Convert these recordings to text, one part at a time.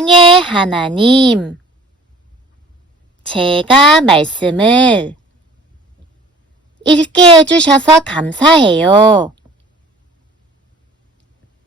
사랑의 하나님, 제가 말씀을 읽게 해주셔서 감사해요.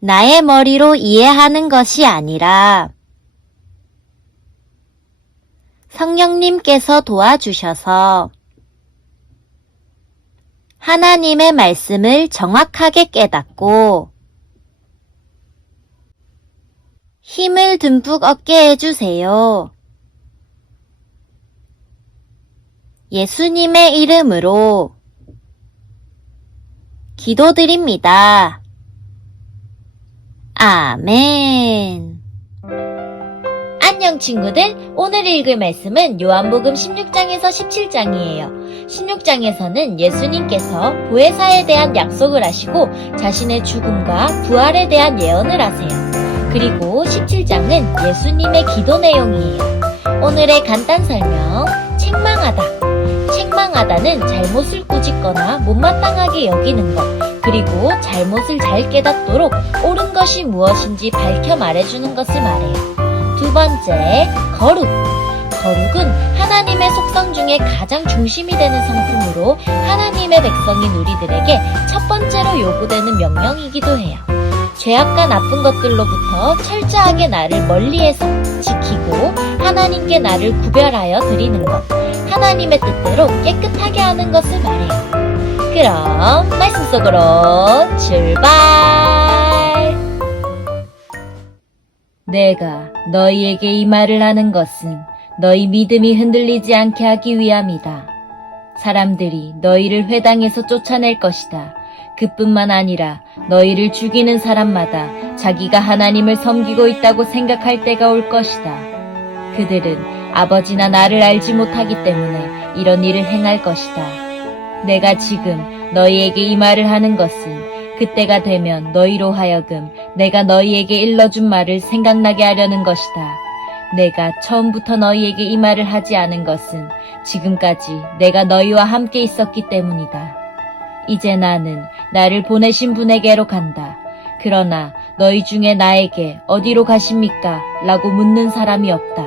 나의 머리로 이해하는 것이 아니라 성령님께서 도와주셔서 하나님의 말씀을 정확하게 깨닫고 힘을 듬뿍 얻게 해주세요. 예수님의 이름으로 기도드립니다. 아멘. 안녕 친구들, 오늘 읽을 말씀은 요한복음 16장에서 17장이에요. 16장에서는 예수님께서 보혜사에 대한 약속을 하시고 자신의 죽음과 부활에 대한 예언을 하세요. 그리고 17장은 예수님의 기도 내용이에요. 오늘의 간단 설명, 책망하다. 책망하다는 잘못을 꾸짖거나 못마땅하게 여기는 것, 그리고 잘못을 잘 깨닫도록 옳은 것이 무엇인지 밝혀 말해주는 것을 말해요. 두 번째, 거룩. 거룩은 하나님의 속성 중에 가장 중심이 되는 성품으로 하나님의 백성인 우리들에게 첫 번째로 요구되는 명령이기도 해요. 죄악과 나쁜 것들로부터 철저하게 나를 멀리해서 지키고 하나님께 나를 구별하여 드리는 것, 하나님의 뜻대로 깨끗하게 하는 것을 말해요. 그럼 말씀 속으로 출발! 내가 너희에게 이 말을 하는 것은 너희 믿음이 흔들리지 않게 하기 위함이다. 사람들이 너희를 회당에서 쫓아낼 것이다. 그뿐만 아니라 너희를 죽이는 사람마다 자기가 하나님을 섬기고 있다고 생각할 때가 올 것이다. 그들은 아버지나 나를 알지 못하기 때문에 이런 일을 행할 것이다. 내가 지금 너희에게 이 말을 하는 것은 그때가 되면 너희로 하여금 내가 너희에게 일러준 말을 생각나게 하려는 것이다. 내가 처음부터 너희에게 이 말을 하지 않은 것은 지금까지 내가 너희와 함께 있었기 때문이다. 이제 나는 나를 보내신 분에게로 간다. 그러나 너희 중에 나에게 어디로 가십니까? 라고 묻는 사람이 없다.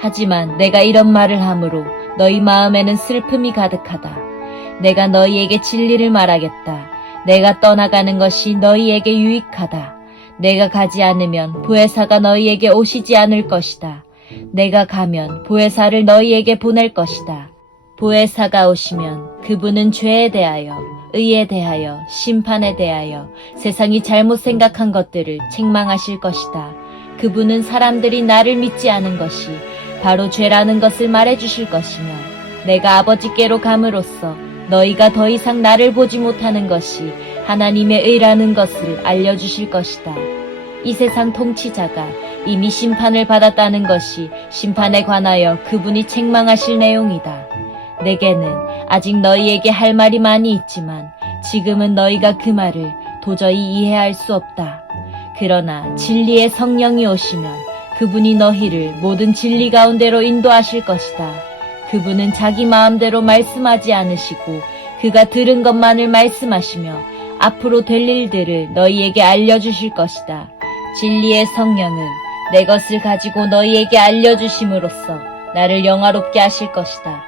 하지만 내가 이런 말을 하므로 너희 마음에는 슬픔이 가득하다. 내가 너희에게 진리를 말하겠다. 내가 떠나가는 것이 너희에게 유익하다. 내가 가지 않으면 보혜사가 너희에게 오시지 않을 것이다. 내가 가면 보혜사를 너희에게 보낼 것이다. 보혜사가 오시면 그분은 죄에 대하여, 의에 대하여, 심판에 대하여 세상이 잘못 생각한 것들을 책망하실 것이다. 그분은 사람들이 나를 믿지 않은 것이 바로 죄라는 것을 말해주실 것이며 내가 아버지께로 감으로써 너희가 더 이상 나를 보지 못하는 것이 하나님의 의라는 것을 알려주실 것이다. 이 세상 통치자가 이미 심판을 받았다는 것이 심판에 관하여 그분이 책망하실 내용이다. 내게는 아직 너희에게 할 말이 많이 있지만 지금은 너희가 그 말을 도저히 이해할 수 없다. 그러나 진리의 성령이 오시면 그분이 너희를 모든 진리 가운데로 인도하실 것이다. 그분은 자기 마음대로 말씀하지 않으시고 그가 들은 것만을 말씀하시며 앞으로 될 일들을 너희에게 알려주실 것이다. 진리의 성령은 내 것을 가지고 너희에게 알려주심으로써 나를 영화롭게 하실 것이다.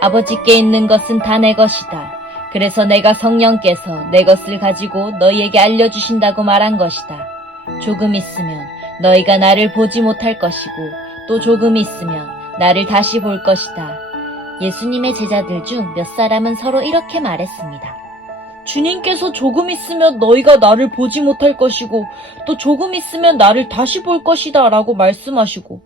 아버지께 있는 것은 다 내 것이다. 그래서 내가 성령께서 내 것을 가지고 너희에게 알려주신다고 말한 것이다. 조금 있으면 너희가 나를 보지 못할 것이고 또 조금 있으면 나를 다시 볼 것이다. 예수님의 제자들 중 몇 사람은 서로 이렇게 말했습니다. 주님께서 조금 있으면 너희가 나를 보지 못할 것이고 또 조금 있으면 나를 다시 볼 것이다 라고 말씀하시고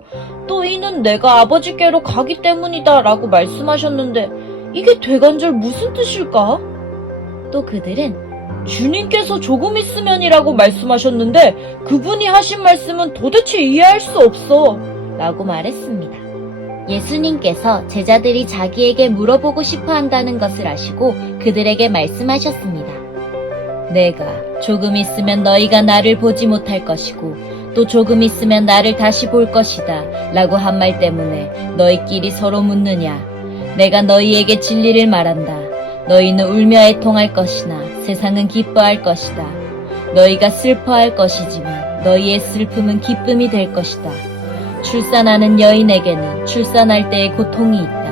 또 이는 내가 아버지께로 가기 때문이다 라고 말씀하셨는데 이게 되간절 무슨 뜻일까? 또 그들은 주님께서 조금 있으면이라고 말씀하셨는데 그분이 하신 말씀은 도대체 이해할 수 없어 라고 말했습니다. 예수님께서 제자들이 자기에게 물어보고 싶어 한다는 것을 아시고 그들에게 말씀하셨습니다. 내가 조금 있으면 너희가 나를 보지 못할 것이고 또 조금 있으면 나를 다시 볼 것이다 라고 한 말 때문에 너희끼리 서로 묻느냐. 내가 너희에게 진리를 말한다. 너희는 울며 애통할 것이나 세상은 기뻐할 것이다. 너희가 슬퍼할 것이지만 너희의 슬픔은 기쁨이 될 것이다. 출산하는 여인에게는 출산할 때의 고통이 있다.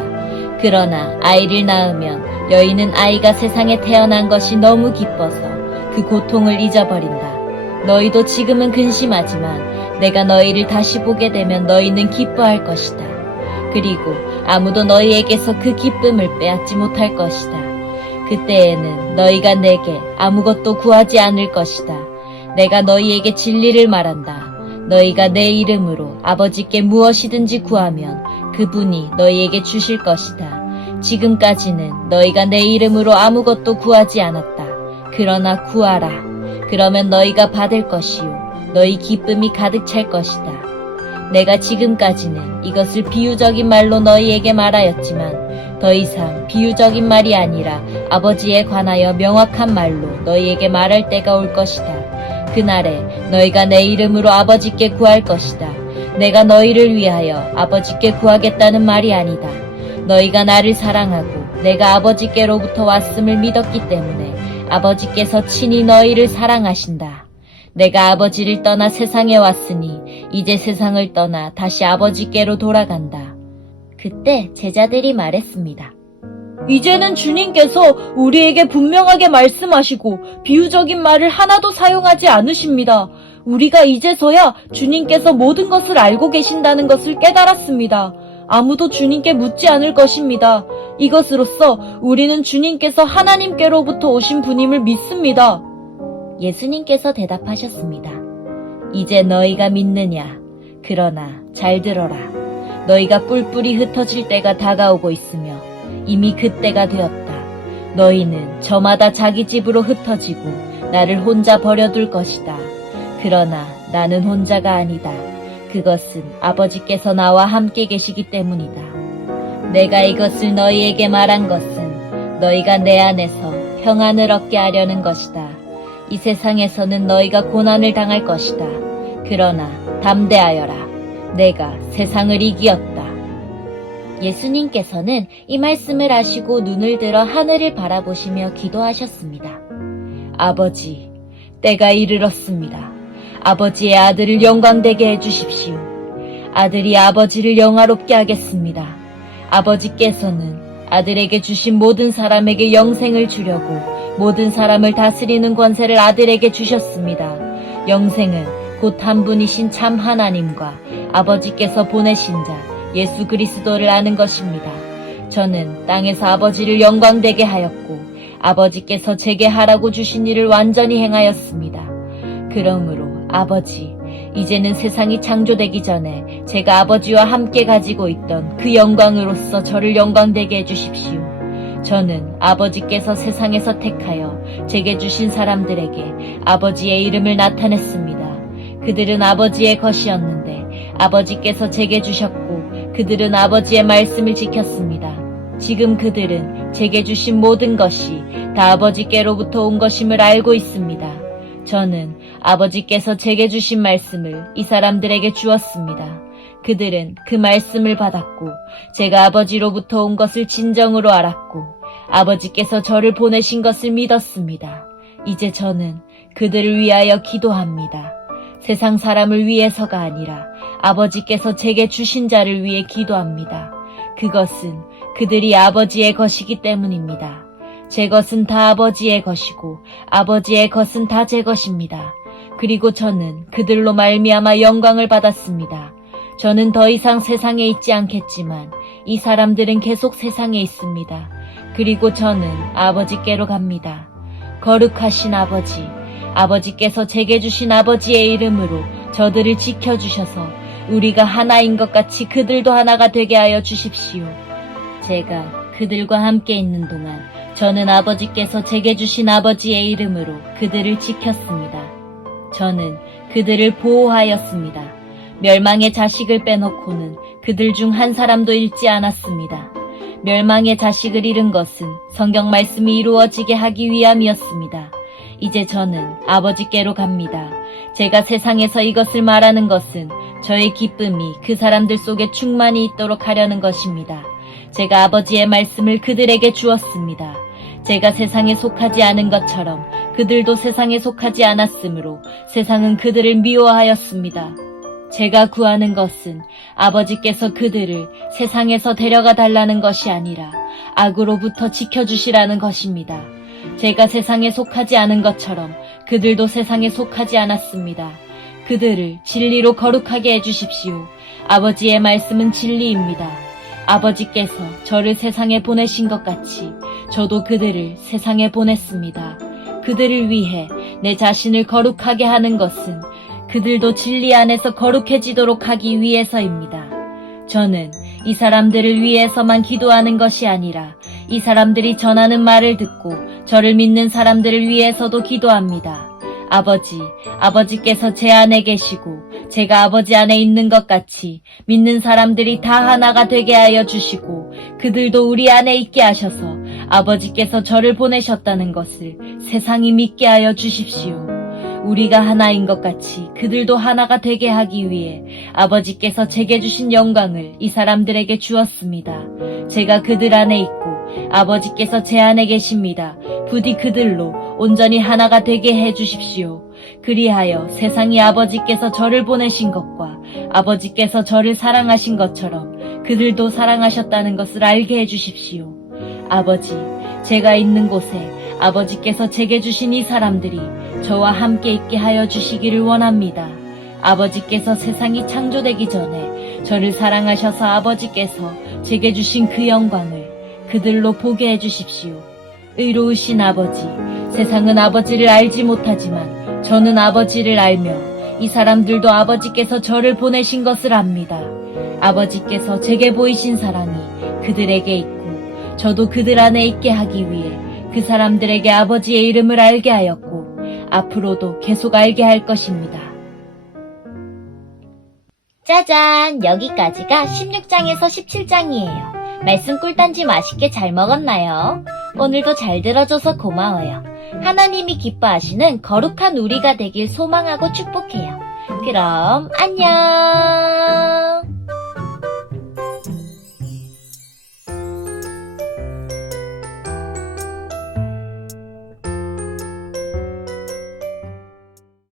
그러나 아이를 낳으면 여인은 아이가 세상에 태어난 것이 너무 기뻐서 그 고통을 잊어버린다. 너희도 지금은 근심하지만 내가 너희를 다시 보게 되면 너희는 기뻐할 것이다. 그리고 아무도 너희에게서 그 기쁨을 빼앗지 못할 것이다. 그때에는 너희가 내게 아무것도 구하지 않을 것이다. 내가 너희에게 진리를 말한다. 너희가 내 이름으로 아버지께 무엇이든지 구하면 그분이 너희에게 주실 것이다. 지금까지는 너희가 내 이름으로 아무것도 구하지 않았다. 그러나 구하라. 그러면 너희가 받을 것이요. 너희 기쁨이 가득 찰 것이다. 내가 지금까지는 이것을 비유적인 말로 너희에게 말하였지만 더 이상 비유적인 말이 아니라 아버지에 관하여 명확한 말로 너희에게 말할 때가 올 것이다. 그날에 너희가 내 이름으로 아버지께 구할 것이다. 내가 너희를 위하여 아버지께 구하겠다는 말이 아니다. 너희가 나를 사랑하고 내가 아버지께로부터 왔음을 믿었기 때문에 아버지께서 친히 너희를 사랑하신다. 내가 아버지를 떠나 세상에 왔으니 이제 세상을 떠나 다시 아버지께로 돌아간다. 그때 제자들이 말했습니다. 이제는 주님께서 우리에게 분명하게 말씀하시고 비유적인 말을 하나도 사용하지 않으십니다. 우리가 이제서야 주님께서 모든 것을 알고 계신다는 것을 깨달았습니다. 아무도 주님께 묻지 않을 것입니다. 이것으로써 우리는 주님께서 하나님께로부터 오신 분임을 믿습니다. 예수님께서 대답하셨습니다. 이제 너희가 믿느냐? 그러나 잘 들어라. 너희가 뿔뿔이 흩어질 때가 다가오고 있으며 이미 그때가 되었다. 너희는 저마다 자기 집으로 흩어지고 나를 혼자 버려둘 것이다. 그러나 나는 혼자가 아니다. 그것은 아버지께서 나와 함께 계시기 때문이다. 내가 이것을 너희에게 말한 것은 너희가 내 안에서 평안을 얻게 하려는 것이다. 이 세상에서는 너희가 고난을 당할 것이다. 그러나 담대하여라. 내가 세상을 이기었다. 예수님께서는 이 말씀을 하시고 눈을 들어 하늘을 바라보시며 기도하셨습니다. 아버지, 때가 이르렀습니다. 아버지의 아들을 영광되게 해주십시오. 아들이 아버지를 영화롭게 하겠습니다. 아버지께서는 아들에게 주신 모든 사람에게 영생을 주려고 모든 사람을 다스리는 권세를 아들에게 주셨습니다. 영생은 곧 한 분이신 참 하나님과 아버지께서 보내신 자 예수 그리스도를 아는 것입니다. 저는 땅에서 아버지를 영광되게 하였고 아버지께서 제게 하라고 주신 일을 완전히 행하였습니다. 그러므로 아버지, 이제는 세상이 창조되기 전에 제가 아버지와 함께 가지고 있던 그 영광으로서 저를 영광되게 해주십시오. 저는 아버지께서 세상에서 택하여 제게 주신 사람들에게 아버지의 이름을 나타냈습니다. 그들은 아버지의 것이었는데 아버지께서 제게 주셨고 그들은 아버지의 말씀을 지켰습니다. 지금 그들은 제게 주신 모든 것이 다 아버지께로부터 온 것임을 알고 있습니다. 저는 아버지께서 제게 주신 말씀을 이 사람들에게 주었습니다. 그들은 그 말씀을 받았고 제가 아버지로부터 온 것을 진정으로 알았고 아버지께서 저를 보내신 것을 믿었습니다. 이제 저는 그들을 위하여 기도합니다. 세상 사람을 위해서가 아니라 아버지께서 제게 주신 자를 위해 기도합니다. 그것은 그들이 아버지의 것이기 때문입니다. 제 것은 다 아버지의 것이고 아버지의 것은 다 제 것입니다. 그리고 저는 그들로 말미암아 영광을 받았습니다. 저는 더 이상 세상에 있지 않겠지만 이 사람들은 계속 세상에 있습니다. 그리고 저는 아버지께로 갑니다. 거룩하신 아버지, 아버지께서 제게 주신 아버지의 이름으로 저들을 지켜주셔서 우리가 하나인 것 같이 그들도 하나가 되게 하여 주십시오. 제가 그들과 함께 있는 동안 저는 아버지께서 제게 주신 아버지의 이름으로 그들을 지켰습니다. 저는 그들을 보호하였습니다. 멸망의 자식을 빼놓고는 그들 중 한 사람도 잃지 않았습니다. 멸망의 자식을 잃은 것은 성경 말씀이 이루어지게 하기 위함이었습니다. 이제 저는 아버지께로 갑니다. 제가 세상에서 이것을 말하는 것은 저의 기쁨이 그 사람들 속에 충만히 있도록 하려는 것입니다. 제가 아버지의 말씀을 그들에게 주었습니다. 제가 세상에 속하지 않은 것처럼 그들도 세상에 속하지 않았으므로 세상은 그들을 미워하였습니다. 제가 구하는 것은 아버지께서 그들을 세상에서 데려가 달라는 것이 아니라 악으로부터 지켜주시라는 것입니다. 제가 세상에 속하지 않은 것처럼 그들도 세상에 속하지 않았습니다. 그들을 진리로 거룩하게 해주십시오. 아버지의 말씀은 진리입니다. 아버지께서 저를 세상에 보내신 것 같이 저도 그들을 세상에 보냈습니다. 그들을 위해 내 자신을 거룩하게 하는 것은 그들도 진리 안에서 거룩해지도록 하기 위해서입니다. 저는 이 사람들을 위해서만 기도하는 것이 아니라 이 사람들이 전하는 말을 듣고 저를 믿는 사람들을 위해서도 기도합니다. 아버지께서 제 안에 계시고 제가 아버지 안에 있는 것 같이 믿는 사람들이 다 하나가 되게 하여 주시고 그들도 우리 안에 있게 하셔서 아버지께서 저를 보내셨다는 것을 세상이 믿게 하여 주십시오. 우리가 하나인 것 같이 그들도 하나가 되게 하기 위해 아버지께서 제게 주신 영광을 이 사람들에게 주었습니다. 제가 그들 안에 있고 아버지께서 제 안에 계십니다. 부디 그들로 온전히 하나가 되게 해 주십시오. 그리하여 세상이 아버지께서 저를 보내신 것과 아버지께서 저를 사랑하신 것처럼 그들도 사랑하셨다는 것을 알게 해 주십시오. 아버지, 제가 있는 곳에 아버지께서 제게 주신 이 사람들이 저와 함께 있게 하여 주시기를 원합니다. 아버지께서 세상이 창조되기 전에 저를 사랑하셔서 아버지께서 제게 주신 그 영광을 그들로 보게 해 주십시오. 의로우신 아버지, 세상은 아버지를 알지 못하지만 저는 아버지를 알며 이 사람들도 아버지께서 저를 보내신 것을 압니다. 아버지께서 제게 보이신 사랑이 그들에게 있고 저도 그들 안에 있게 하기 위해 그 사람들에게 아버지의 이름을 알게 하였고 앞으로도 계속 알게 할 것입니다. 짜잔! 여기까지가 16장에서 17장이에요. 말씀 꿀단지 맛있게 잘 먹었나요? 오늘도 잘 들어줘서 고마워요. 하나님이 기뻐하시는 거룩한 우리가 되길 소망하고 축복해요. 그럼 안녕!